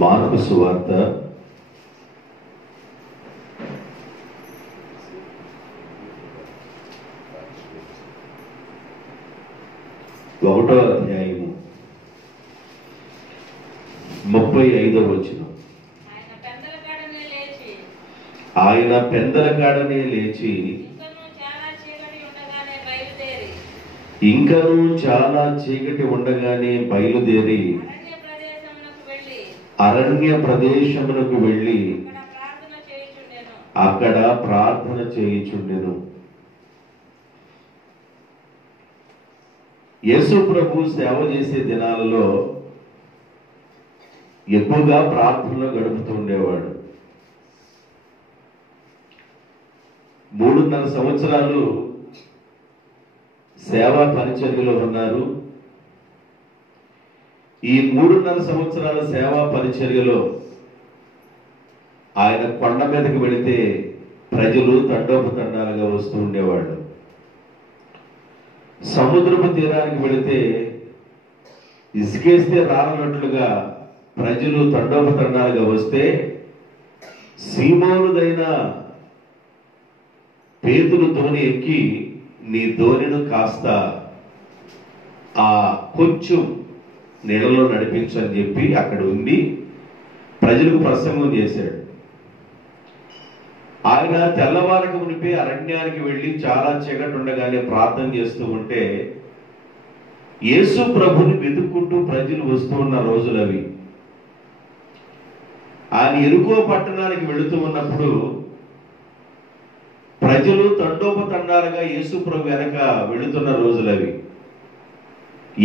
Mark సువార్త 1వ అధ్యాయము 35వ వచనం. ఆయన పెందలకాడనే లేచి ఇంకనూ చాలా చీకటి ఉండగానే బయలుదేరి అరణ్య ప్రదేశమునకు వెళ్ళి అక్కడ ప్రార్థన చేయుచుండెను. యేసు ప్రభు సేవ చేసే దినాలలో ఎక్కువగా ప్రార్థనలో గడుపుతుండేవాడు. 3.5 సంవత్సరాలు సేవా పరిచర్యలో ఉన్నారు. ఈ 3.5 సంవత్సరాల సేవా పరిచర్యలో ఆయన కొండ మీదకి వెళితే ప్రజలు తండోపతండాలుగా వస్తూ ఉండేవాళ్ళు. సముద్రపు తీరానికి వెళితే ఇసుకేస్తే రానట్లుగా ప్రజలు తండోపతండాలుగా వస్తే సీమోనుదైన పేతురు దోణి ఎక్కి నీ దోణిను కాస్త ఆ కొంచెం నీళ్ళలో నడిపించు అని చెప్పి అక్కడ ఉండి ప్రజలకు ప్రసంగం చేశాడు. ఆయన తెల్లవారక మునిపే అరణ్యానికి వెళ్ళి చాలా చీకటి ఉండగానే ప్రార్థన చేస్తూ ఉంటే యేసు ప్రభుని వెతుక్కుంటూ ప్రజలు వస్తూ ఉన్న రోజులు అవి. ఆయన ఎరుకో పట్టణానికి వెళుతూ ఉన్నప్పుడు ప్రజలు తండోపతండాలుగా యేసు ప్రభు వెనక వెళుతున్న రోజులు అవి.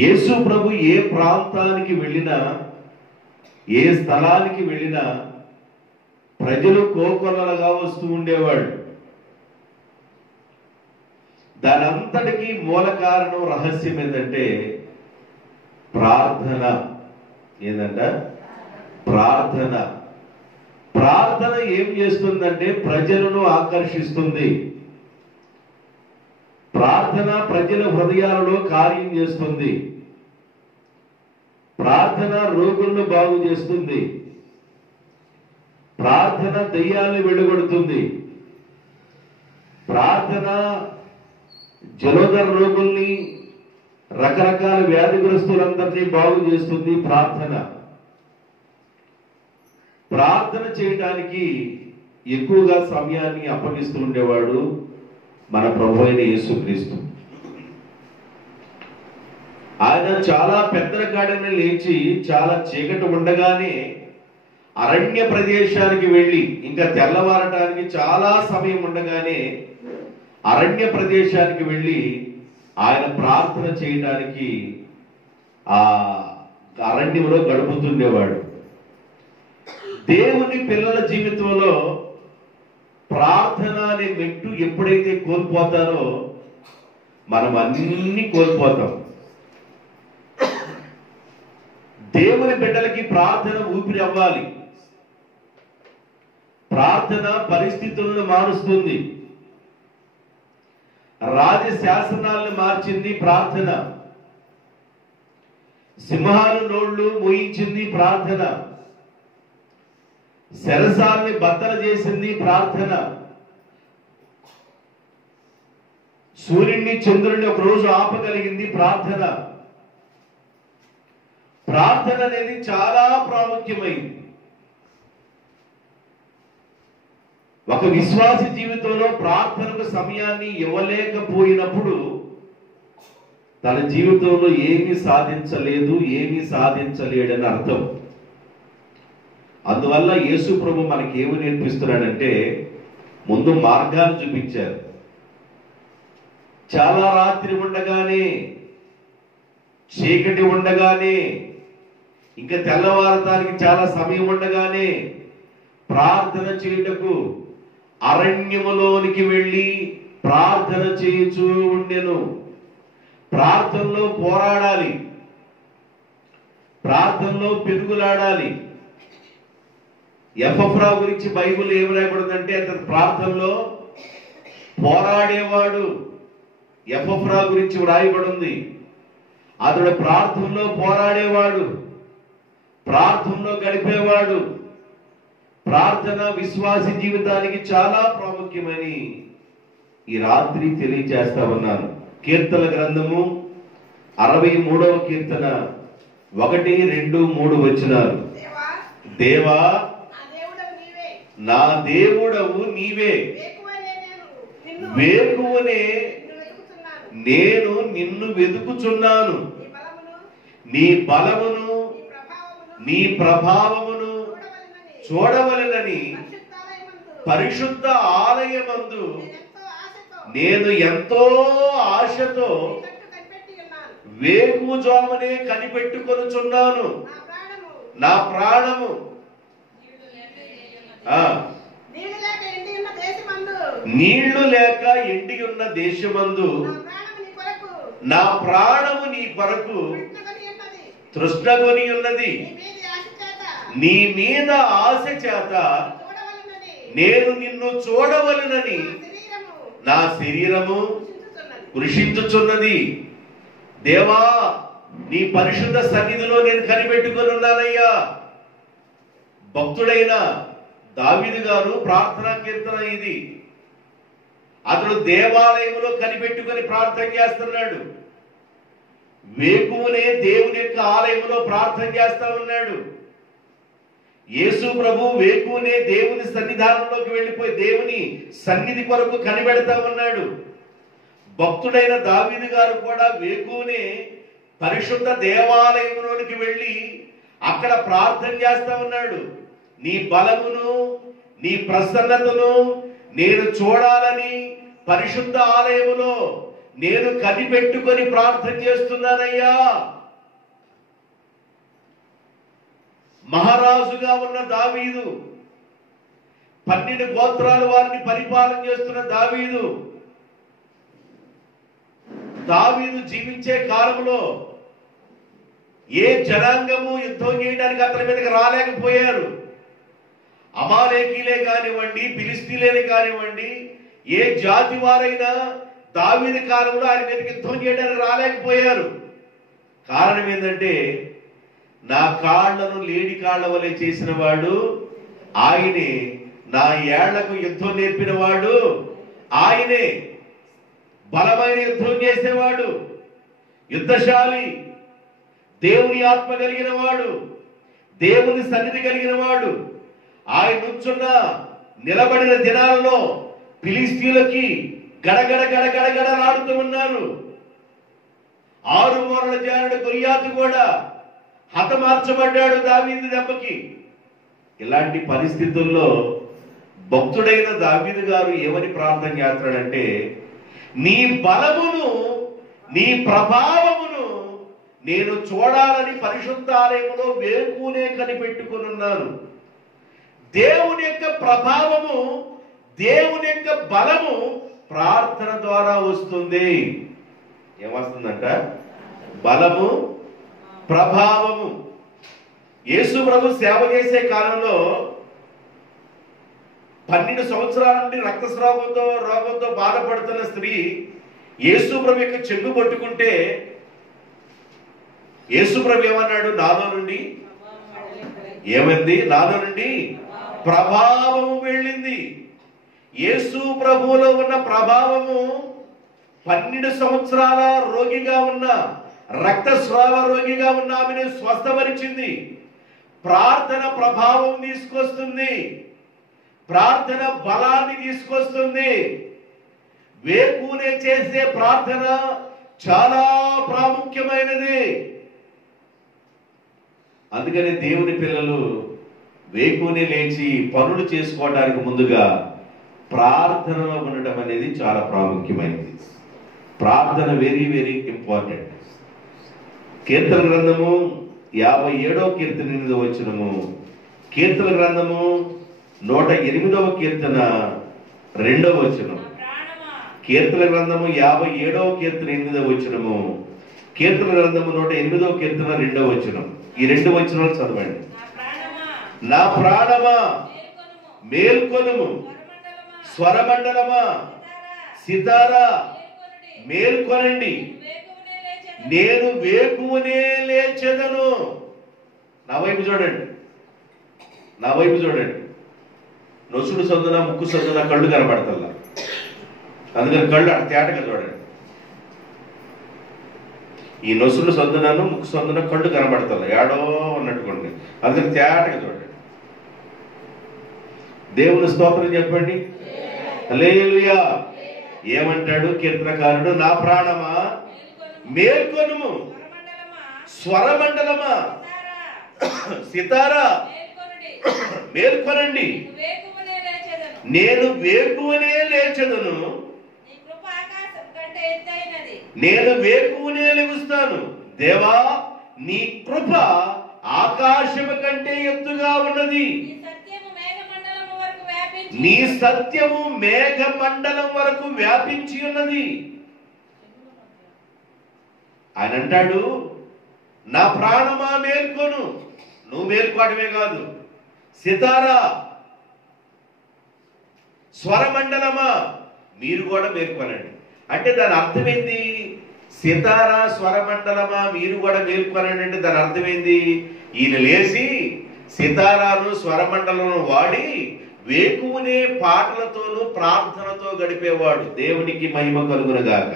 యేసు ప్రభు ఏ ప్రాంతానికి వెళ్ళినా, ఏ స్థలానికి వెళ్ళినా ప్రజలు కోకొల్లలుగా వస్తూ ఉండేవాళ్ళు. దాని అంతటికీ మూల కారణం, రహస్యం ఏంటంటే ప్రార్థన. ఏంటంట? ప్రార్థన. ప్రార్థన ఏం చేస్తుందంటే ప్రజలను ఆకర్షిస్తుంది. ప్రార్థన ప్రజల హృదయాలలో కార్యం చేస్తుంది. ప్రార్థన రోగులను బాగు చేస్తుంది. ప్రార్థన దయ్యాన్ని వెళ్ళగొడుతుంది. ప్రార్థన జలోదర రోగుల్ని, రకరకాల వ్యాధిగ్రస్తులందరినీ బాగు చేస్తుంది. ప్రార్థన చేయడానికి ఎక్కువగా సమయాన్ని అప్పగిస్తూ ఉండేవాడు మన ప్రభు అయిన యేసుక్రీస్తు. ఆయన చాలా పెద్దలకాడనే లేచి చాలా చీకటి ఉండగానే అరణ్య ప్రదేశానికి వెళ్ళి, ఇంకా తెల్లవారటానికి చాలా సమయం ఉండగానే అరణ్య ప్రదేశానికి వెళ్ళి ఆయన ప్రార్థన చేయడానికి ఆ అరణ్యంలో గడుపుతుండేవాడు. దేవుని పిల్లల జీవితంలో ప్రార్థన అనే మెట్టు ఎప్పుడైతే కోల్పోతారో మనం అన్ని కోల్పోతాం. దేవుని బిడ్డలకి ప్రార్థన ఊపిరి అవ్వాలి. ప్రార్థన పరిస్థితులను మారుస్తుంది. రాజశాసనాలను మార్చింది ప్రార్థన. సింహాలు నోళ్లు మోయించింది ప్రార్థన. శరసాల్ని బద్దలు చేసింది ప్రార్థన. సూర్యుడిని చంద్రుడిని ఒక రోజు ఆపగలిగింది ప్రార్థన. ప్రార్థన అనేది చాలా ప్రాముఖ్యమైంది. ఒక విశ్వాసి జీవితంలో ప్రార్థనకు సమయాన్ని ఇవ్వలేకపోయినప్పుడు తన జీవితంలో ఏమీ సాధించలేదు, ఏమీ సాధించలేడని అర్థం. అందువల్ల యేసు ప్రభు మనకి ఏమి నేర్పిస్తున్నాడంటే ముందు మార్గాలు చూపించారు. చాలా రాత్రి ఉండగానే, చీకటి ఉండగానే, ఇంకా తెల్లవారటానికి చాలా సమయం ఉండగానే ప్రార్థన చేయుటకు అరణ్యములోనికి వెళ్ళి ప్రార్థన చేయుచూ ఉండెను. ప్రార్థనలో పోరాడాలి, ప్రార్థనలో పెనుగులాడాలి. ఎపఫ్రా గురించి బైబిల్ ఏమి రాయబడిందంటే అతను ప్రార్థనలో పోరాడేవాడు. ఎపఫ్రా గురించి వ్రాయబడింది. అతడు ప్రార్థనలో పోరాడేవాడు. ప్రార్థనలో గడిపేవాడు. ప్రార్థన విశ్వాసి జీవితానికి చాలా ప్రాముఖ్యమని ఈ రాత్రి తెలియజేస్తా ఉన్నాను. కీర్తన గ్రంథము 63వ కీర్తన 1, 2, 3 వచనాలు. దేవా నా దేవుడవు నీవే, వేకువనే నేను నిన్ను వెతుకుచున్నాను. నీ బలమును నీ ప్రభావమును చూడవలెనని పరిశుద్ధ ఆలయమందు నేను ఎంతో ఆశతో వేకువజామునే కనిపెట్టుకొనుచున్నాను. నా ప్రాణము నీళ్లు లేక ఎండి ఉన్న దేశమందు నా ప్రాణము నీ కొరకు తృష్ణగొని ఉన్నది. నీ మీద ఆశ చేత నేను నిన్ను చూడవలెనని నా శరీరము కృషించుచున్నది. దేవా, నీ పరిశుద్ధ సన్నిధిలో నేను కనిపెట్టుకొని ఉన్నానయ్యా. భక్తుడైన దావీదు గారు ప్రార్థనా కీర్తన ఇది. అతడు దేవాలయంలో కనిపెట్టుకొని ప్రార్థన చేస్తున్నాడు. వేకువనే దేవుని యొక్క ఆలయంలో ప్రార్థన చేస్తా ఉన్నాడు. యేసు ప్రభు వేకువనే దేవుని సన్నిధానంలోకి వెళ్ళిపోయి దేవుని సన్నిధి కొరకు కనిపెడతా ఉన్నాడు. భక్తుడైన దావీదు గారు కూడా వేకువనే పరిశుద్ధ దేవాలయంలోనికి వెళ్ళి అక్కడ ప్రార్థన చేస్తా ఉన్నాడు. నీ బలమును నీ ప్రసన్నతను నేను చూడాలని పరిశుద్ధ ఆలయములో నేను కనిపెట్టుకొని ప్రార్థన చేస్తున్నానయ్యా. మహారాజుగా ఉన్న దావీదు, 12 గోత్రాల వారిని పరిపాలన చేస్తున్న దావీదు జీవించే కాలంలో ఏ జనాంగము యుద్ధం చేయడానికి అతని మీదకి రాలేకపోయారు. అమాలేకీలే కానివ్వండి, ఫిలిస్తీన్లే కానివ్వండి, ఏ జాతి వారైనా దావీదు కాలంలో ఆయన మీదకి యుద్ధం చేయడానికి రాలేకపోయారు. కారణం ఏంటంటే, నా కాళ్లను లేడి కాళ్ల వలె చేసిన వాడు ఆయనే, నా ఏళ్లకు యుద్ధం నేర్పిన వాడు ఆయనే, బలమైన యుద్ధం చేసేవాడు, యుద్ధశాలి, దేవుని ఆత్మ కలిగిన వాడు, దేవుని సన్నిధి కలిగిన వాడు. ఆయన నుంచున్న నిలబడిన దినాలలో ఫిలిస్తీన్లకి గడగడ గడగడగడలాడుతూ ఉన్నారు. 6 మూరల జారుడు గొలియాతు కూడా హతమార్చబడ్డాడు దావీదు దెబ్బకి. ఇలాంటి పరిస్థితుల్లో భక్తుడైన దావీదు గారు ఏమని ప్రార్థన చేస్తాడంటే, నీ బలమును నీ ప్రభావమును నేను చూడాలని పరిశుద్ధ ఆలయంలో వేకువనే కనిపెట్టుకున్నాను. దేవుని యొక్క ప్రభావము, దేవుని యొక్క బలము ప్రార్థన ద్వారా వస్తుంది. ఏమొస్తుందంట? బలము, ప్రభావము. యేసు ప్రభు సేవ చేసే కాలంలో 12 సంవత్సరాల నుండి రోగంతో బాధపడుతున్న స్త్రీ యేసు ప్రభు యొక్క చెంగు పట్టుకుంటే యేసు ప్రభు ఏమన్నాడు? నాలో నుండి ఏమైంది? నాలో నుండి ప్రభావము వెళ్ళింది. యేసు ప్రభువులో ఉన్న ప్రభావము 12 సంవత్సరాల రోగిగా ఉన్న, రక్తస్రావ రోగిగా ఉన్న ఆమెను స్వస్థపరిచింది. ప్రార్థన ప్రభావం తీసుకొస్తుంది, ప్రార్థన బలాన్ని తీసుకొస్తుంది. వేకునే చేసే ప్రార్థన చాలా ప్రాముఖ్యమైనది. అందుకని దేవుని పిల్లలు వేకునే లేచి పనులు చేసుకోవడానికి ముందుగా ప్రార్థనలో ఉండటం అనేది చాలా ప్రాముఖ్యమైనది. ప్రార్థన వెరీ వెరీ ఇంపార్టెంట్. కీర్తన గ్రంథము 57వ కీర్తన 8వ వచనము, కీర్తన గ్రంథము 108వ కీర్తన 2వ వచనం, కీర్తన గ్రంథము 57వ కీర్తన 8వ వచనము, కీర్తన గ్రంథము 108వ కీర్తన 2వ వచనం. ఈ 2 వచనాలు చదవండి. నా ప్రాణమా మేల్కొనుము, స్వరమండలమా సితారా మేల్కొనండి, నేను వేకువనే లేచెదను. నా వైపు చూడండి, నా వైపు చూడండి. నొసుడు సందున ముక్కు సందున కళ్ళు కనబడతల్లా, అందుకని కళ్ళు అటు తేటగా చూడండి. ఈ నొసుడు సందునను ముక్కు సందున కళ్ళు కనబడతల్లా, ఏడో ఉన్నట్టుకోండి, అందుకని తేటగా చూడండి. దేవుని స్తోత్రం చెప్పండి. హల్లెలూయా. ఏమంటాడు కీర్తనకారుడు? నా ప్రాణమా మేల్కొనుము, స్వరమండలమా సితారా మేల్కొనండి, నేను వేకువనే లేచెదను, నేను వేకువనే లెగుస్తాను. దేవా, నీ కృప ఆకాశము కంటే ఎత్తుగా ఉన్నది, నీ సత్యము మేఘ మండలం వరకు వ్యాపించి ఉన్నది. ఆయన అంటాడు, నా ప్రాణమా మేల్కొను. నువ్వు మేల్కోవడమే కాదు, సితారా స్వరమండలమా మీరు కూడా మేల్కొనండి. అంటే దాని అర్థమైంది, సితారా స్వరమండలమా మీరు కూడా మేల్కొనండి అంటే దాని అర్థమైంది, ఈయన లేచి సితారాను స్వరమండలం వాడి వేకువనే పాటలతోనూ ప్రార్థనతో గడిపేవాడు. దేవునికి మహిమ కలుగునుగాక.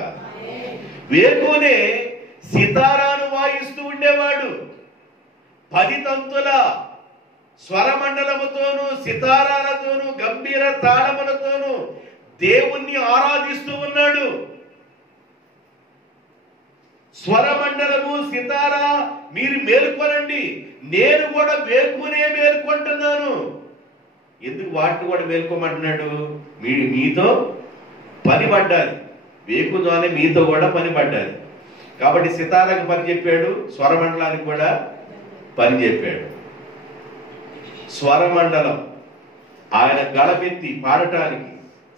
వేకువనే సితారాను వాయిస్తూ ఉండేవాడు. 10 తంతుల స్వరమండలముతోనూ సితారాలతోనూ గంభీర తాళములతోనూ దేవుణ్ణి ఆరాధిస్తూ ఉన్నాడు. స్వరమండలము సితారా మీరు మేల్కొనండి, నేను కూడా వేకువనే మేల్కొంటున్నాను. ఎందుకు వాటిని కూడా మేల్కోమంటున్నాడు? మీతో పని పడ్డాలి, వేకువనే మీతో కూడా పని పడ్డాలి. కాబట్టి సితారాకు పని చెప్పాడు, స్వరమండలానికి కూడా పని చెప్పాడు. స్వరమండలం ఆయన గళమెత్తి పాడటానికి,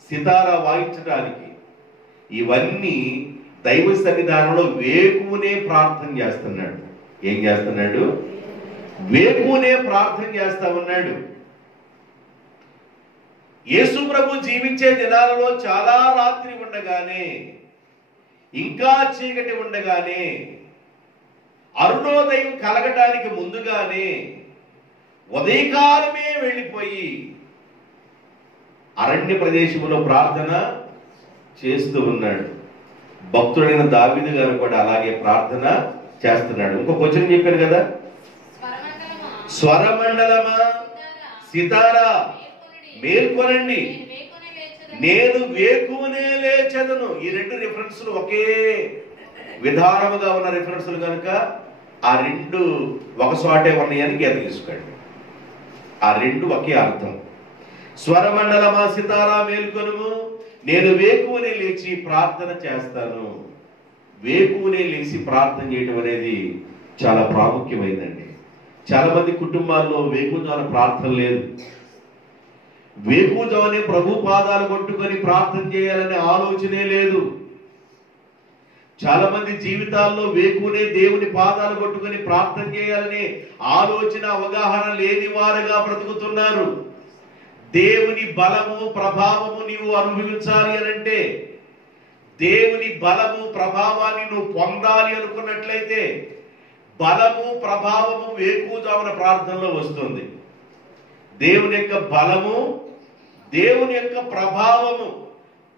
సితారా వాయించడానికి, ఇవన్నీ దైవ సన్నిధానంలో వేకువనే ప్రార్థన చేస్తున్నాడు. ఏం చేస్తున్నాడు? వేకువనే ప్రార్థన చేస్తా ఉన్నాడు. యేసు ప్రభు జీవించే దినాలలో చాలా రాత్రి ఉండగానే, ఇంకా చీకటి ఉండగానే, అరుణోదయం కలగటానికి ముందుగానే ఉదయకాలమే వెళ్ళిపోయి అరణ్య ప్రదేశంలో ప్రార్థన చేస్తూ ఉన్నాడు. భక్తుడైన దావీదు గారు కూడా అలాగే ప్రార్థన చేస్తున్నాడు. ఇంకో క్వశ్చన్ చెప్పాను కదా, స్వరమండలమా సితారా మేల్కొనండి, నేను వేకువనే లేచెదను. ఈ 2 రిఫరెన్స్లు ఒకే విధానముగా ఉన్న రిఫరెన్స్లు కనుక ఆ 2 ఒక చోటే ఉన్నాయని గీత తీసుకోండి. ఆ 2 ఒకే అర్థం. స్వరమండలమా సితారా మేల్కొనుము, నేను వేకువనే లేచి ప్రార్థన చేస్తాను. వేకువనే లేచి ప్రార్థన చేయడం అనేది చాలా ప్రాముఖ్యమైందండి. చాలా మంది కుటుంబాల్లో వేకువజామున ప్రార్థన లేదు. వేకువజామునే ప్రభు పాదాలు పట్టుకొని ప్రార్థన చేయాలనే ఆలోచనే లేదు. చాలా మంది జీవితాల్లో వేకువనే దేవుని పాదాలు పట్టుకొని ప్రార్థన చేయాలనే ఆలోచన, అవగాహన లేని వారుగా బ్రతుకుతున్నారు. దేవుని బలము ప్రభావము నీవు అనుభవించాలి అనంటే, దేవుని బలము ప్రభావాన్ని నువ్వు పొందాలి అనుకున్నట్లయితే, బలము ప్రభావము వేకువజామున ప్రార్థనలో వస్తుంది. దేవుని యొక్క బలము, దేవుని యొక్క ప్రభావము.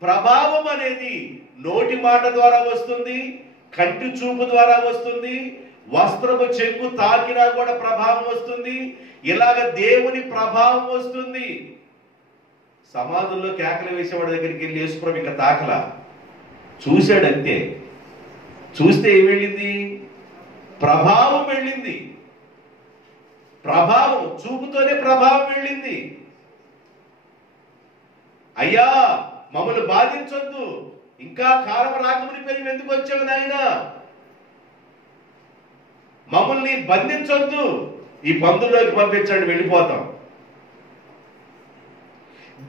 ప్రభావం అనేది నోటి మాట ద్వారా వస్తుంది, కంటి చూపు ద్వారా వస్తుంది, వస్త్రము చెంగు తాకినా కూడా ప్రభావం వస్తుంది. ఇలాగ దేవుని ప్రభావం వస్తుంది. సమాధుల్లో కేకలు వేసేవాడి దగ్గరికి వెళ్ళి యేసుప్రభు ఇంకా తాకలా, చూశాడంతే. చూస్తే ఏం వెళ్ళింది? ప్రభావం వెళ్ళింది. ప్రభావం, చూపుతోనే ప్రభావం వెళ్ళింది. అయ్యా మమ్మల్ని బాధించొద్దు, ఇంకా కాలం రాకమునిపై ఎందుకు వచ్చావు నాయనా, మమ్మల్ని బంధించొద్దు, ఈ పందుల్లోకి పంపించండి, వెళ్ళిపోతాం.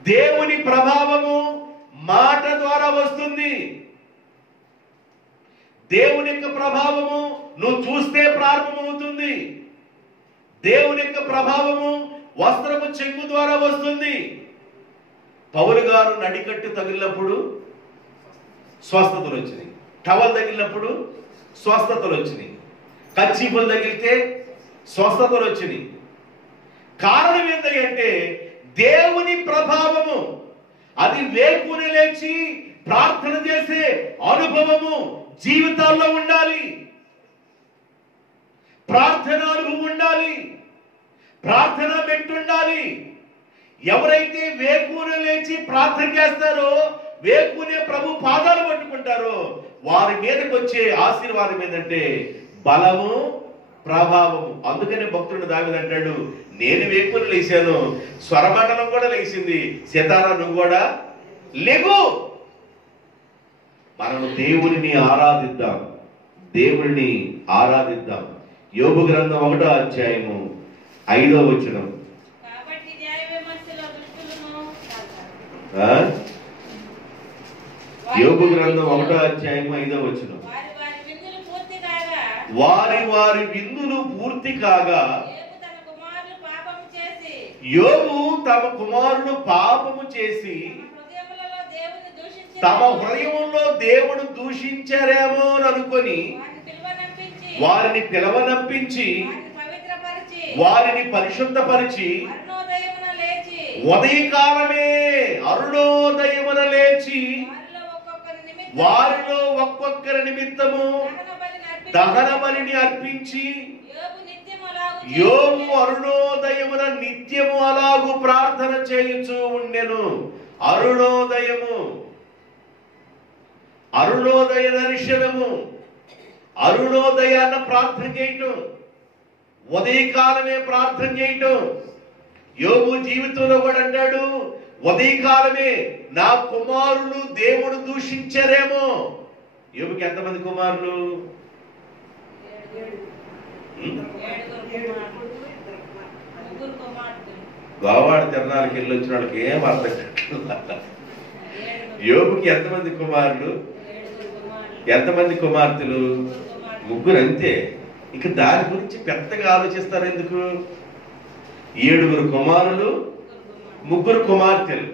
దేవుని ప్రభావము మాట ద్వారా వస్తుంది. దేవుని యొక్క ప్రభావము నువ్వు చూస్తే ప్రారంభమవుతుంది. దేవుని యొక్క ప్రభావము వస్త్రము చెంగు ద్వారా వస్తుంది. పౌలు గారు నడికట్టు తగిలినప్పుడు స్వస్థతలు వచ్చినాయి, టవల్ తగిలినప్పుడు స్వస్థతలు వచ్చినాయి, కచ్చీపులు తగిలితే స్వస్థతలు వచ్చినాయి. కారణం ఏంటంటే దేవుని ప్రభావము. అది వేకుని లేచి ప్రార్థన చేసే అనుభవము జీవితాల్లో ఉండాలి. ప్రార్థన అనుభవం ఉండాలి. ప్రార్థన పెట్టుండాలి. ఎవరైతే వేకుని లేచి ప్రార్థన చేస్తారో, వేకునే ప్రభు పాదాలు పట్టుకుంటారో, వారి మీదకి వచ్చే ఆశీర్వాదం ఏంటంటే బలము, ప్రభావము. అందుకనే భక్తుడు దావీదు అంటాడు, నేను వేకుని లేచాను, స్వరమండలం కూడా లేచింది, సితారా నువ్వు కూడా లేవు. మనం దేవుడిని ఆరాధిద్దాం, దేవుడిని ఆరాధిద్దాం. యోబు గ్రంథం 1వ అధ్యాయము 5వ వచనం. యోబు గ్రంథం 1వ అధ్యాయము 5వ వచనం. వారి వారి విందులు పూర్తి కాగా యోబు తమ కుమారులు పాపము చేసి తమ హృదయంలో దేవుడు దూషించారేమో అని అనుకొని వారిని పిలవనంపించి వారిని పరిశుద్ధపరిచి ఉదయకాలమే అరుణోదయమున లేచి వారిలో ఒక్కొక్కరి నిమిత్తము దహన బలిని అర్పించి యోబు అరుణోదయమున నిత్యము అలాగు ప్రార్థన చేయుచూ ఉండెను. అరుణోదయము, అరుణోదయ దర్శనము, అరుణోదయాన్న ప్రార్థన చేయటం, ఉదయకాలమే ప్రార్థన చేయటం. యోబు జీవితంలో కూడా అంటాడు, ఉదయకాలమే నా కుమారులు దేవుడు దూషించారేమో. యోబుకి ఎంతమంది కుమారులు? గోవాడ తిరణాలకి వెళ్ళి వచ్చిన వాళ్ళకి ఏం అర్థం కాదు. యోబుకి ఎంతమంది కుమారులు, ఎంతమంది కుమార్తెలు? 3 అంతే. ఇక దాని గురించి పెద్దగా ఆలోచిస్తారు ఎందుకు? 7 కుమారులు, 3 కుమార్తెలు.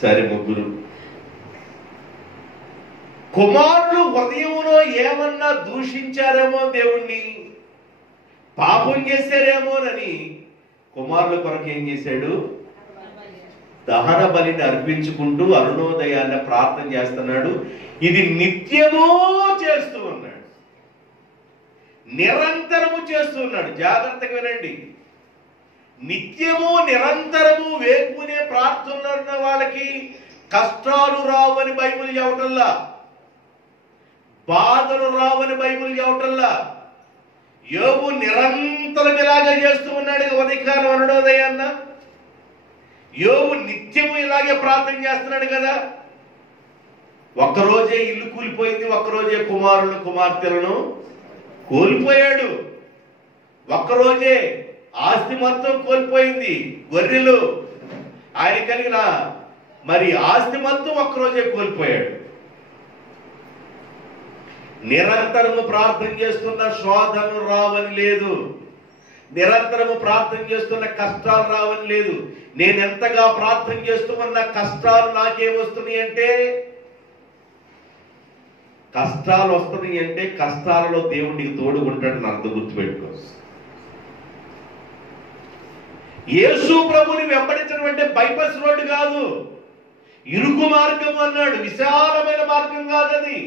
సరే, 3 కుమారులు ఉదయంలో ఏమన్నా దూషించారేమో, దేవుణ్ణి పాపం చేశారేమోనని కుమారుల కొరకు ఏం చేశాడు? దహన బలిని అర్పించుకుంటూ అరుణోదయాన్ని ప్రార్థన చేస్తున్నాడు. ఇది నిత్యము చేస్తూ ఉన్నాడు, నిరంతరము చేస్తూ ఉన్నాడు. జాగ్రత్తగా వినండి. నిత్యము నిరంతరము వేకునే ప్రార్థనలు ఉన్న వాళ్ళకి కష్టాలు రావని బైబిల్ చెప్పటల్లా, బాధలు రావని బైబిల్ చెప్పటల్లా. యోబు నిరంతరం ఇలాగే చేస్తూ ఉన్నాడు. ఉదయకాలం అరుణోదయాన్న యోబు నిత్యము ఇలాగే ప్రార్థన చేస్తున్నాడు కదా. ఒక్కరోజే ఇల్లు కూలిపోయింది, ఒక్కరోజే కుమారులు కుమార్తెలను కోల్పోయాడు, ఒక్కరోజే ఆస్తి మొత్తం కోల్పోయింది. గొర్రెలు ఆయన కలిగిన మరి ఆస్తి మొత్తం ఒక్కరోజే కోల్పోయాడు. నిరంతరము ప్రార్థన చేస్తున్న శోధనలు రావని లేదు, నిరంతరము ప్రార్థన చేస్తున్న కష్టాలు రావని లేదు. నేను ఎంతగా ప్రార్థన చేస్తున్న కష్టాలు నాకేం వస్తున్నాయి అంటే, కష్టాలు వస్తున్నాయి అంటే కష్టాలలో దేవుడికి తోడుకుంటాడని అర్థం. గుర్తుపెట్టుకో. యేసు ప్రభుని వెంబడించడం అంటే బైపాస్ రోడ్డు కాదు, ఇరుకు మార్గం అన్నాడు. విశాలమైన మార్గం కాదది.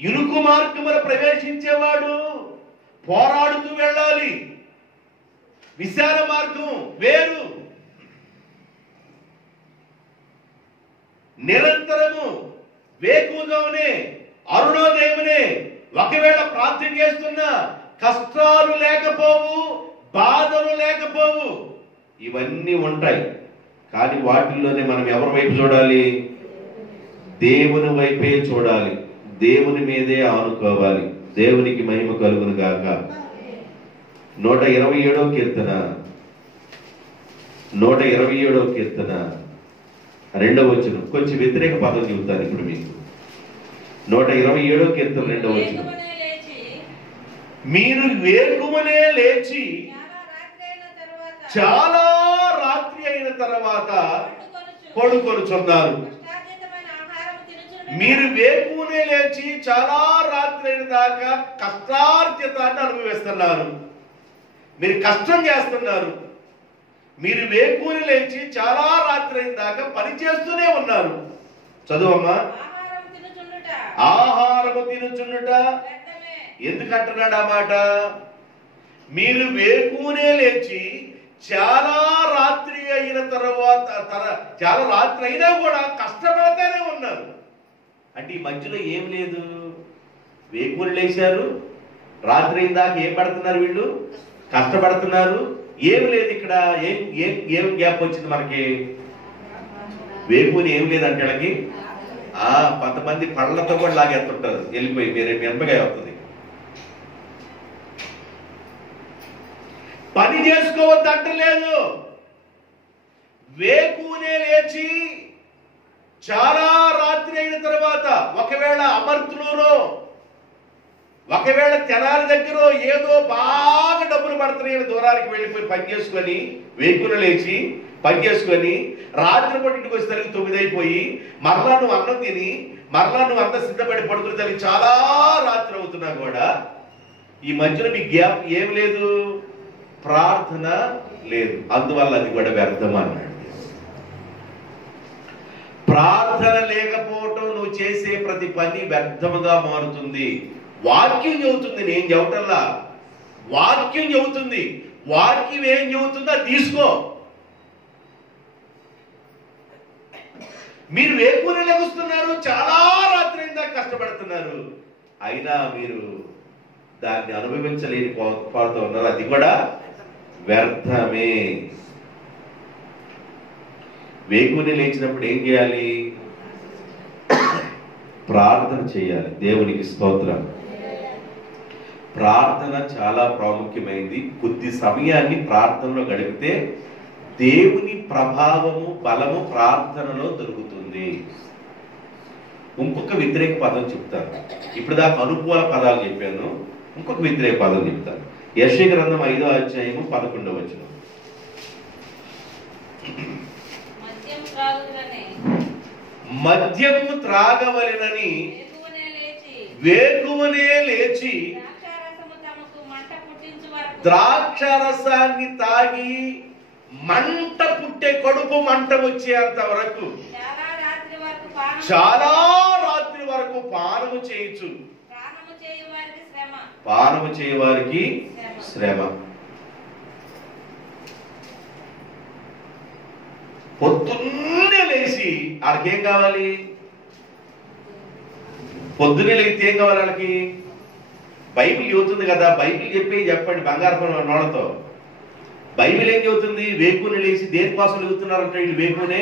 ఇరుకు మార్గమున ప్రవేశించేవాడు పోరాడుతూ వెళ్ళాలి. విశాల మార్గం వేరు. నిరంతరము వేకువనే అరుణోదయమునే ఒకవేళ ప్రార్థన చేస్తున్నా కష్టాలు లేకపోవు, బాధలు లేకపోవు, ఇవన్నీ ఉంటాయి. కానీ వాటిల్లోనే మనం ఎవరి వైపు చూడాలి? దేవుని వైపే చూడాలి, దేవుని మీదే ఆనుకోవాలి. దేవునికి మహిమ కలుగును గాక. 127వ కీర్తన, 127వ కీర్తన 2వ వచనం. కొంచెం వ్యతిరేక పదం చెబుతాను ఇప్పుడు మీకు. 127వ కీర్తన 2వ వచనం. మీరు వేకువనే లేచి చాలా రాత్రి అయిన తర్వాత పడుకొనుచున్నారు. మీరు వేకునే లేచి చాలా రాత్రి దాకా కష్టార్జితాన్ని అనుభవిస్తున్నారు. మీరు కష్టం చేస్తున్నారు. మీరు వేకుని లేచి చాలా రాత్రి దాకా పని చేస్తూనే ఉన్నారు. చదువమ్మా. ఆహారము తినుచుండుట. ఎందుకంటున్నాడు ఆ మాట? మీరు వేకునే లేచి చాలా రాత్రి అయిన తర్వాత చాలా రాత్రి అయినా కూడా కష్టపడతానే ఉన్నారు. అంటే ఈ మధ్యలో ఏం లేదు. వేకుని లేచారు, రాత్రి అయిన దాకా ఏం పడుతున్నారు? వీళ్ళు కష్టపడుతున్నారు. ఏం లేదు ఇక్కడ. ఏం ఏం ఏం గ్యాప్ వచ్చింది మనకి? వేకుని ఏం లేదంటే వీళ్ళకి కొంతమంది పళ్ళతో కూడా లాగేస్తుంటారు. వెళ్ళిపోయి వేరే మిరపకాయ వస్తుంది. పని చేసుకోవద్దు అంటలేదు. వేకునే లేచి చాలా రాత్రి అయిన తర్వాత ఒకవేళ అమర్తులోనో ఒకవేళ తెనాలి దగ్గర ఏదో బాగా డబ్బులు పడుతున్నాయని దూరానికి వెళ్ళిపోయి పని చేసుకొని వేకున లేచి పని చేసుకొని రాత్రి పూట ఇంటికి వచ్చేసరికి 9 అయిపోయి మరలా నువ్వు అన్నం తిని మరలా నువ్వు అంతా సిద్ధపడి పడుకునే తల్లి చాలా రాత్రి అవుతున్నా కూడా ఈ మధ్యలో మీ గ్యాప్ ఏం లేదు, ప్రార్థన లేదు. అందువల్ల అది కూడా వ్యర్థం అన్నాడు. ప్రార్థన లేకపోవటం నువ్వు చేసే ప్రతి పని వ్యర్థముగా మారుతుంది. వాక్యం చెబుతుంది, నేను చెబుటల్లా. వాక్యం చెబుతుంది. వాక్యం ఏం చెబుతుందో అది తీసుకో. మీరు వేకునే లెగుస్తున్నారు, చాలా రాత్రి అయిందా కష్టపడుతున్నారు, అయినా మీరు దాన్ని అనుభవించలేని పాడుతూ ఉన్నారు. అది కూడా వ్యర్థమే. వేకుని లేచినప్పుడు ఏం చేయాలి? ప్రార్థన చేయాలి. దేవునికి స్తోత్రం. ప్రార్థన చాలా ప్రాముఖ్యమైనది. కొద్ది సమయాన్ని ప్రార్థనలో గడిపితే దేవుని ప్రభావము బలము ప్రార్థనలో దొరుకుతుంది. ఇంకొక వ్యతిరేక పదం చెప్తాను. ఇప్పుడు దాకా అనుకూల పదాలు చెప్పాను, ఇంకొక వ్యతిరేక పదం చెప్తాను. యెషయా గ్రంథం 5వ అధ్యాయము 11వ వచనం. మద్యము త్రాగవలెనని వేకువనే లేచి ద్రాక్షరసాన్ని తాగి మంట పుట్టే కడుపు మంట వచ్చేంత వరకు చాలా రాత్రి వరకు పానము చేయొచ్చు. పానము చేయవారికి శ్రమ. పొద్దున్నే లేచి వాళ్ళకి ఏం కావాలి? పొద్దున్నే లేస్తే ఏం కావాలి వాళ్ళకి? బైబిల్ చెబుతుంది కదా. బైబిల్ చెప్పండి బంగారపు నోళ్ళతో. బైబిల్ ఏం చెబుతుంది? వేకుని లేచి దేనికోసం లేగుతున్నారంటే వీళ్ళు వేకునే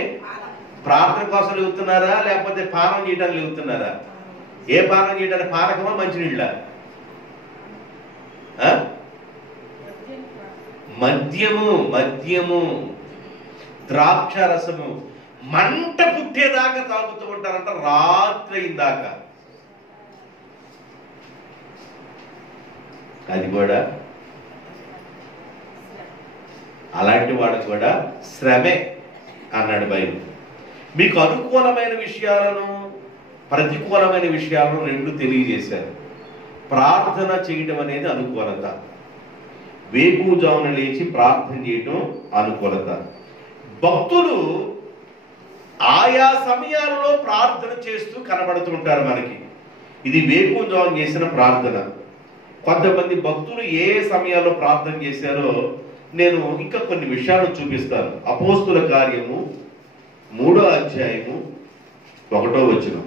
ప్రార్థన కోసం లేగుతున్నారా లేకపోతే పానం చేయడానికి లేగుతున్నారా? ఏ పానం చేయడానికి? పానకమా మంచినీళ్ళ? మద్యము, మద్యము, ద్రాక్ష రసము మంట పుట్టేదాకా తాగుతూ ఉంటారంట, రాత్రి అయిందాకా. అది కూడా అలాంటి వాడు కూడా శ్రమే అన్నాడు బైబిల్. మీకు అనుకూలమైన విషయాలను ప్రతికూలమైన విషయాలను రెండు తెలియజేశారు. ప్రార్థన చేయటం అనేది అనుకూలత, వేకువజామున లేచి ప్రార్థన చేయటం అనుకూలత. భక్తులు ఆయా సమయాలలో ప్రార్థన చేస్తూ కనబడుతూ ఉంటారు మనకి. ఇది వేకువజామున చేసిన ప్రార్థన. కొంతమంది భక్తులు ఏ సమయాల్లో ప్రార్థన చేశారో నేను ఇంకా కొన్ని విషయాలను చూపిస్తాను. అపోస్తుల కార్యము 3వ అధ్యాయము 1వ వచనం.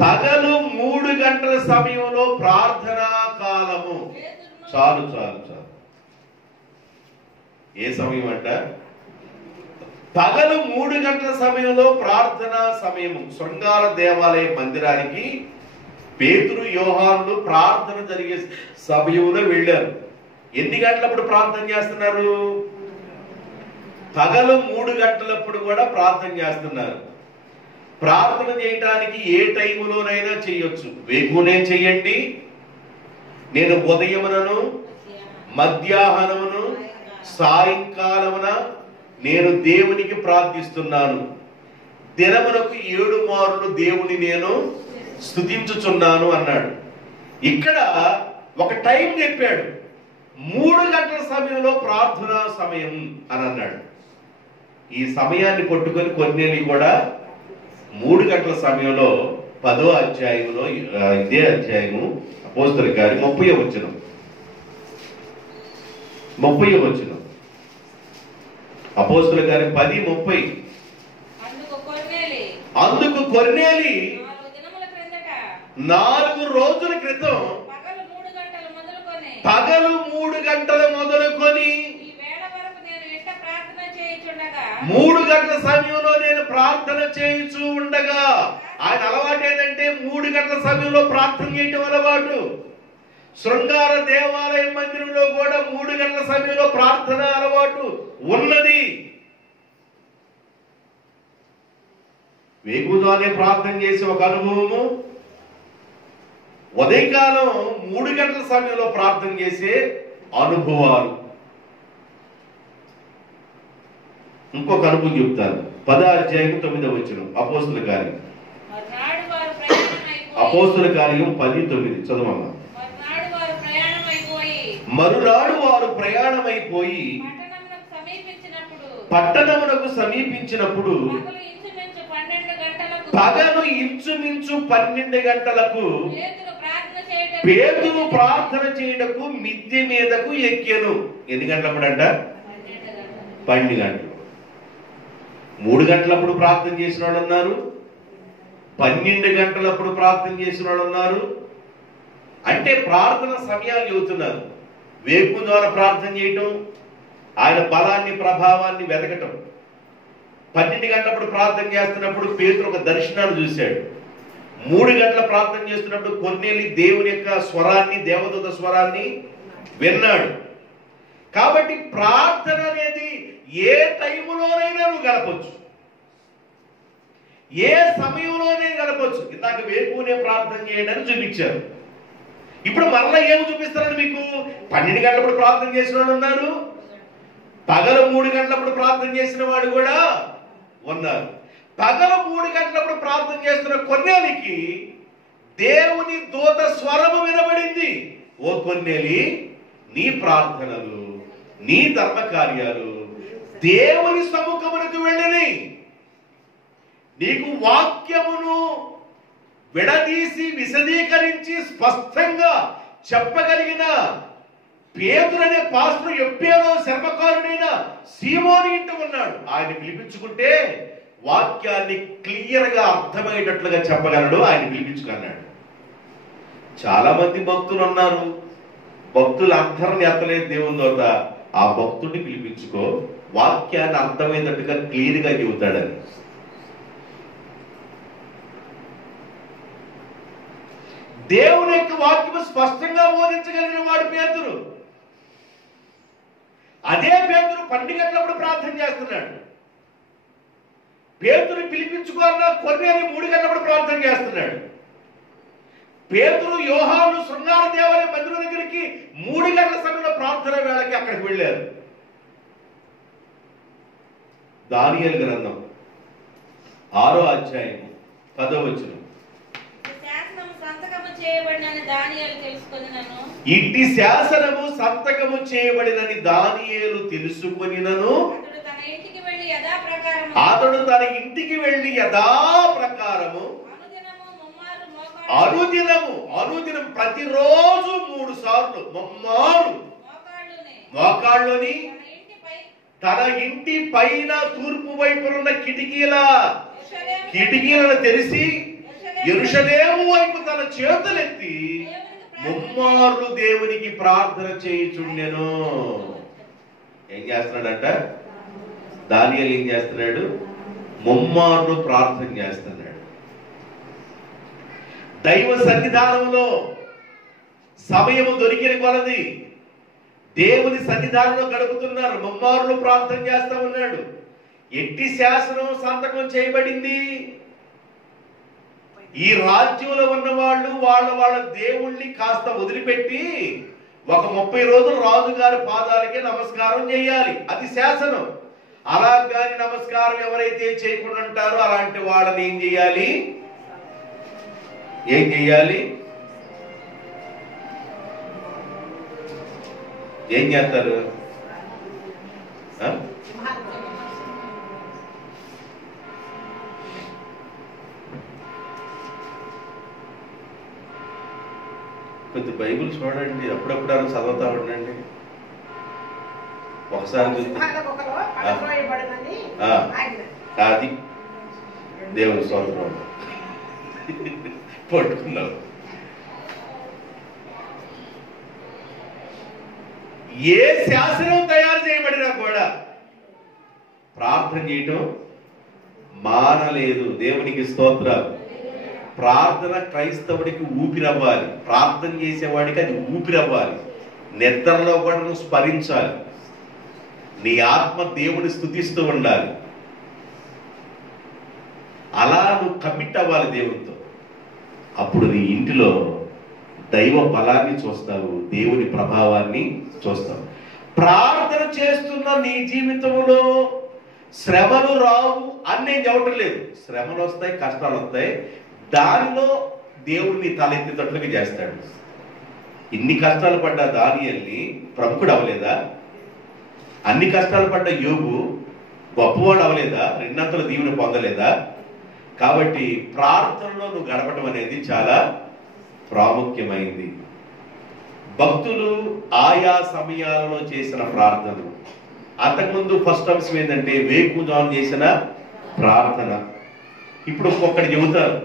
పగలు 3 గంటల సమయంలో ప్రార్థనా కాలము. చాలు చాలు చాలు. ఏ సమయం అంట? పగలు 3 గంటల సమయంలో ప్రార్థనా సమయము. శృంగార దేవాలయ మందిరానికి పేతురు యోహానులు ప్రార్థన జరిగే సమయంలో వెళ్ళారు. ఎన్ని గంటలప్పుడు ప్రార్థన చేస్తున్నారు? పగలు 3 గంటలప్పుడు కూడా ప్రార్థన చేస్తున్నారు. ప్రార్థన చేయటానికి ఏ టైములోనైనా చేయొచ్చు. వేకునే చెయ్యండి. నేను ఉదయమునను మధ్యాహ్నమును సాయంకాలమున నేను దేవునికి ప్రార్థిస్తున్నాను. దినమునకు 7 మారులు దేవుని నేను స్తుతించుచున్నాను అన్నాడు. ఇక్కడ ఒక టైం చెప్పాడు, 3 గంటల సమయంలో ప్రార్థనా సమయం అని అన్నాడు. ఈ సమయాన్ని పట్టుకొని కొన్నేళ్ళు కూడా 3 గంటల సమయంలో 10వ అధ్యాయంలో ఇదే అధ్యాయము అపోస్తలుల కార్యం 30వ వచనం అపోస్తలుల కార్యం 10:30. అందుకు కొర్నేలి 4 రోజుల క్రితం పగలు 3 గంటలు మొదలుకొని 3 గంటల సమయంలో నేను ప్రార్థన చేయించు ఉండగా, ఆయన అలవాటు ఏంటంటే 3 గంటల సమయంలో ప్రార్థన చేయటం అలవాటు. శృంగార దేవాలయ మందిరంలో కూడా 3 గంటల సమయంలో ప్రార్థన అలవాటు ఉన్నది. వేకువనే ప్రార్థన చేసే ఒక అనుభవము, ఉదయకాలం 3 గంటల సమయంలో ప్రార్థన చేసే అనుభవాలు. ఇంకొక అనుభవం చెప్తాను. 10వ అధ్యాయం 9వ వచనం అపోస్తలుల కార్యం 10:9 చదవమ్మా. మరునాడు వారు ప్రయాణమైపోయి పట్టణమునకు సమీపించినప్పుడు పగలు ఇంచుమించు 12 గంటలకు పేతురు ప్రార్థన చేయటకు మిద్దె మీదకు ఎక్కెను. ఎన్ని గంటలప్పుడంట? 12 గంటలు. 3 గంటలప్పుడు ప్రార్థన చేసిన వాళ్ళు ఉన్నారు, 12 గంటలప్పుడు ప్రార్థన చేసిన వాళ్ళు ఉన్నారు. అంటే ప్రార్థన సమయాలు చెబుతున్నారు. వేకు ద్వారా ప్రార్థన చేయటం, ఆయన బలాన్ని ప్రభావాన్ని వెతకటం. 12 గంటలప్పుడు ప్రార్థన చేస్తున్నప్పుడు పేతురు ఒక దర్శనాన్ని చూశాడు. 3 గంటల ప్రార్థన చేస్తున్నప్పుడు కొర్నేలి దేవుని యొక్క స్వరాన్ని, దేవదూత స్వరాన్ని విన్నాడు. కాబట్టి ప్రార్థన అనేది ఏ టైములోనైనా నువ్వు గడపచ్చు, ఏ సమయంలోనే గడపచ్చు. ఇందాక వేకునే ప్రార్థన చేయండి అని చూపించారు. ఇప్పుడు మరలా ఏమి చూపిస్తారని మీకు? 12 గంటలప్పుడు ప్రార్థన చేసిన వాళ్ళు ఉన్నారు, పగలు 3 గంటలప్పుడు ప్రార్థన చేసిన వాడు కూడా ఉన్నారు. పగలు 3 గంటలప్పుడు ప్రార్థన చేస్తున్న కొర్నేలికి దేవుని దూత స్వరము వినబడింది. ఓ కొర్నేలి, నీ ప్రార్థనలు, నీ ధర్మ కార్యాలు దేవుని సముఖమునకు వెళ్ళినాయి. నీకు వాక్యమును విడదీసి విశదీకరించి స్పష్టంగా చెప్పగలిగిన పేతురు అనే పాస్టర్ ఎప్పేలో శర్మకారుడైన సీమోని ఇంట ఉన్నాడు. ఆయన పిలిపించుకుంటే వాక్యాన్ని క్లియర్ గా అర్థమయ్యేటట్లుగా చెప్పగలడు. ఆయన పిలిపించుకున్నాడు. చాలా మంది భక్తులు ఉన్నారు, భక్తులు అందరిని ఎత్తలేదు దేవుని దూత. ఆ భక్తుడిని పిలిపించుకో, వాక్యాన్ని అర్థమయ్యేటట్టుగా క్లియర్ గా చెబుతాడని. దేవుని యొక్క వాక్యము స్పష్టంగా బోధించగలిగిన వాడు పేతురు. అదే పేతురు 12 గంటలప్పుడు ప్రార్థన చేస్తున్నాడు. పేతురు పిలిపించుకోవాలన్నా కొర్నేలి 3 గంటలప్పుడు ప్రార్థన చేస్తున్నాడు. పేతురు, యోహాను శృంగార దేవాలయ మందిరం దగ్గరికి 3 గంటల సమయంలో ప్రార్థన వేళకి అక్కడికి వెళ్ళారు. దానియేలు గ్రంథం 6వ అధ్యాయం 10వ వచనం. ఇంటి శాసనము సంతకము చేయబడినని దానియేలు తెలుసుకొనినను అతడు తన ఇంటికి వెళ్లి యథాప్రకారము అనుదినం ప్రతిరోజు 3 సార్లు మోకాళ్ళుని తన ఇంటి పైన తూర్పు వైపునున్న కిటికీలను తెరిచి యెరూషలేము వైపు తన చేతులెత్తి ముమ్మార్లు దేవునికి ప్రార్థన చేయుచుండెను. ఏం చేస్తున్నాడంట? దానియేలు ఏం చేస్తున్నాడు? ముమ్మార్లు ప్రార్థన చేస్తున్నాడు. దైవ సన్నిధానంలో సమయము దొరికిన కొలది దేవుని సన్నిధానంలో గడుపుతున్నారు. ముమ్మార్లు ప్రార్థన చేస్తా ఉన్నాడు. ఎట్టి శాసనం సంతకం చేయబడింది. ఈ రాజ్యంలో ఉన్న వాళ్ళు వాళ్ళ దేవుణ్ణి కాస్త వదిలిపెట్టి ఒక 30 రోజులు రాజుగారి పాదాలకి నమస్కారం చేయాలి. అది శాసనం. అలా కానీ నమస్కారం ఎవరైతే చేయకుండా ఉంటారో అలాంటి వాళ్ళని ఏం చేయాలి? ఏం చేయాలి? ఏం చేస్తారు? కొద్ది బైబిల్ చూడండి, అప్పుడప్పుడు అలా చదువుతా ఉండండి. ఒకసారి అది దేవుని స్తోత్రం పట్టుకున్నావు. ఏ శాసనం తయారు చేయబడినా కూడా ప్రార్థన చేయటం మానలేదు. దేవునికి స్తోత్రాలు. ప్రార్థన క్రైస్తవుడికి ఊపిరవ్వాలి. ప్రార్థన చేసేవాడికి అది ఊపిరవ్వాలి. నిద్రలో కూడా నువ్వు స్మరించాలి. నీ ఆత్మ దేవుని స్తుతిస్తూ ఉండాలి. అలా నువ్వు కమిట్ అవ్వాలి దేవునితో. అప్పుడు నీ ఇంటిలో దైవ బలాన్ని చూస్తావు, దేవుని ప్రభావాన్ని చూస్తావు. ప్రార్థన చేస్తున్న నీ జీవితంలో శ్రమలు రావు అని నేను చెప్పటం లేదు. శ్రమలు వస్తాయి, కష్టాలు వస్తాయి. దానిలో దేవుడిని తలెత్తేటట్లుగా చేస్తాడు. ఇన్ని కష్టాలు పడ్డ దానియేలుని ప్రముఖుడు అవ్వలేదా? అన్ని కష్టాలు పడ్డ యోబు గొప్పవాడు అవ్వలేదా? రెండంతల దీవెన పొందలేదా? కాబట్టి ప్రార్థనలో నువ్వు గడపడం అనేది చాలా ప్రాముఖ్యమైంది. భక్తులు ఆయా సమయాలలో చేసిన ప్రార్థనలు. అంతకుముందు ఫస్ట్ అంశం ఏంటంటే వేకుజాము చేసిన ప్రార్థన. ఇప్పుడు ఒక్కొక్కటి చెబుతారు,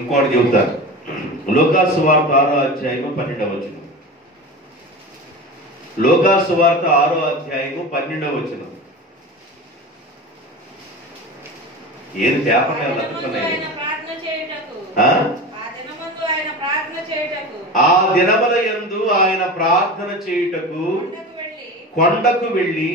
ఇంకోటి చెబుతారు. లూకా సువార్త 6వ అధ్యాయము 12వ వచనం. లూకా సువార్త 6వ అధ్యాయము 12వ వచనం. ఏది పేపర్లు అతుకున్నాయి? ఆ దినముల యందు ఆయన ప్రార్థన చేయుటకు కొండకు వెళ్ళి